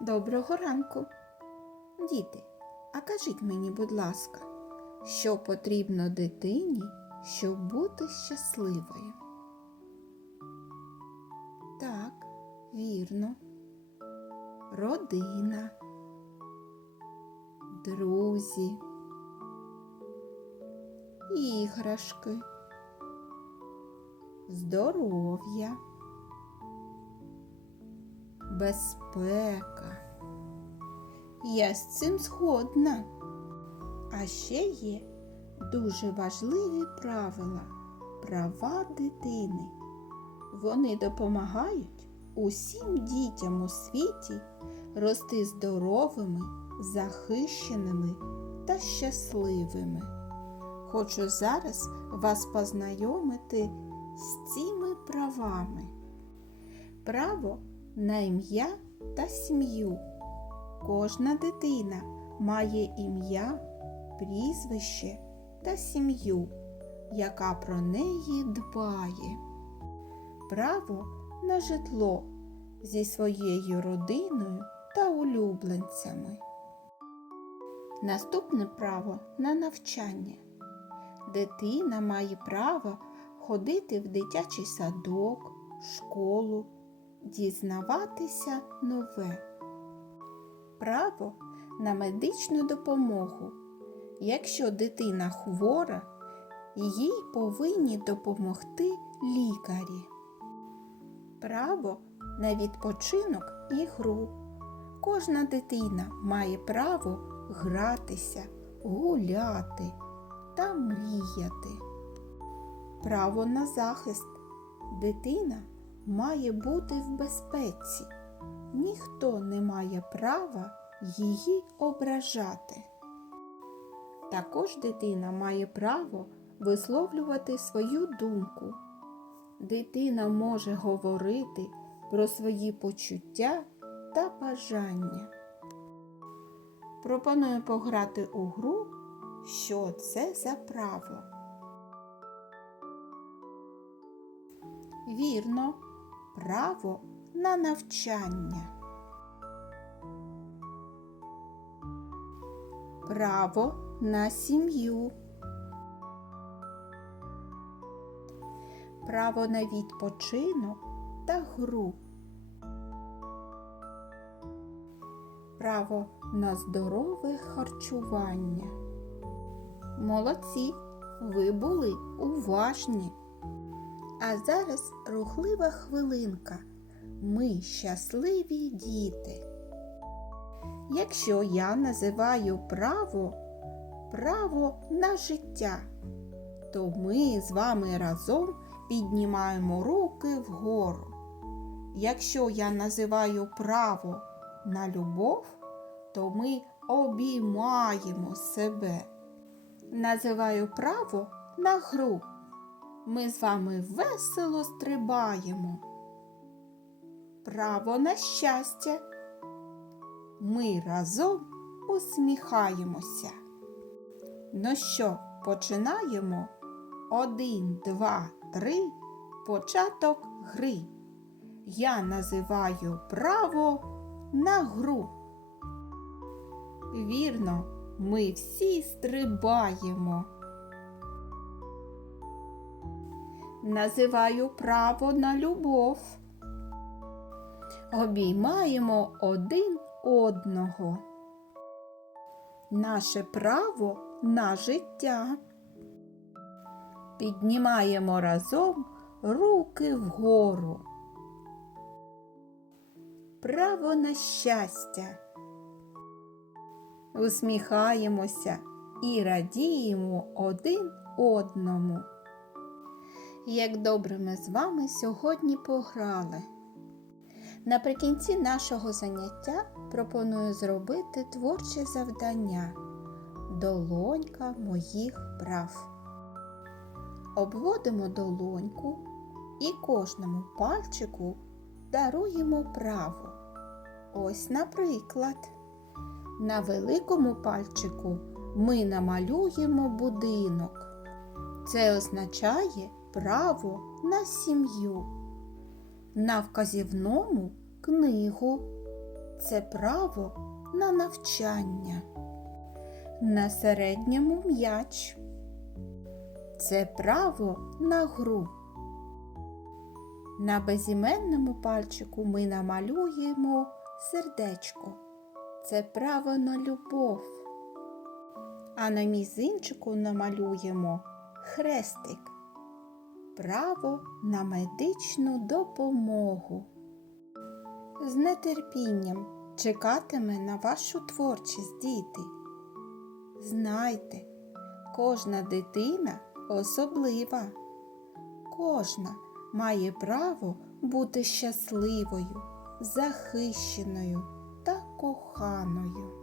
Доброго ранку. Діти, а кажіть мені, будь ласка, що потрібно дитині, щоб бути щасливою? Так, вірно. Родина, друзі, іграшки, здоров'я, безпека. Я з цим згодна. А ще є дуже важливі правила, права дитини. Вони допомагають усім дітям у світі рости здоровими, захищеними та щасливими. Хочу зараз вас познайомити з цими правами. Право на ім'я та сім'ю. Кожна дитина має ім'я, прізвище та сім'ю, яка про неї дбає. Право на житло зі своєю родиною та улюбленцями. Наступне право на навчання. Дитина має право ходити в дитячий садок, школу, дізнаватися нове право на медичну допомогу. Якщо дитина хвора, їй повинні допомогти лікарі. Право на відпочинок і гру. Кожна дитина має право гратися, гуляти та мріяти. Право на захист. Дитина має бути в безпеці ніхто не має права її ображати. Також дитина має право висловлювати свою думку. Дитина може говорити про свої почуття та бажання. Пропоную пограти у гру, що це за право. Вірно, право на навчання. Право на сім'ю. Право на відпочинок та гру. Право на здорове харчування. Молодці, ви були уважні. А зараз рухлива хвилинка. Ми щасливі діти. Якщо я називаю право право на життя, то ми з вами разом піднімаємо руки вгору. Якщо я називаю право на любов, то ми обіймаємо себе. Називаю право на гру. Ми з вами весело стрибаємо право на щастя. Ми разом усміхаємося. Ну що, починаємо? Один, два, три. Початок гри. Я називаю право на гру. Вірно, ми всі стрибаємо. Називаю право на любов обіймаємо один одного. Наше право на життя. Піднімаємо разом руки вгору. Право на щастя. Усміхаємося і радіємо один одному. Як добре ми з вами сьогодні пограли. Наприкінці нашого заняття пропоную зробити творче завдання Долонька моїх прав. Обводимо долоньку і кожному пальчику даруємо право. Ось, наприклад, на великому пальчику ми намалюємо будинок. Це означає право на сім'ю на вказівному книгу, це право на навчання. На середньому м'яч це право на гру. На безіменному пальчику ми намалюємо сердечко. Це право на любов. А на мізинчику намалюємо хрестик. Право на медичну допомогу. З нетерпінням чекатиме на вашу творчість, діти. Знайте, кожна дитина особлива. Кожна має право бути щасливою, захищеною та коханою.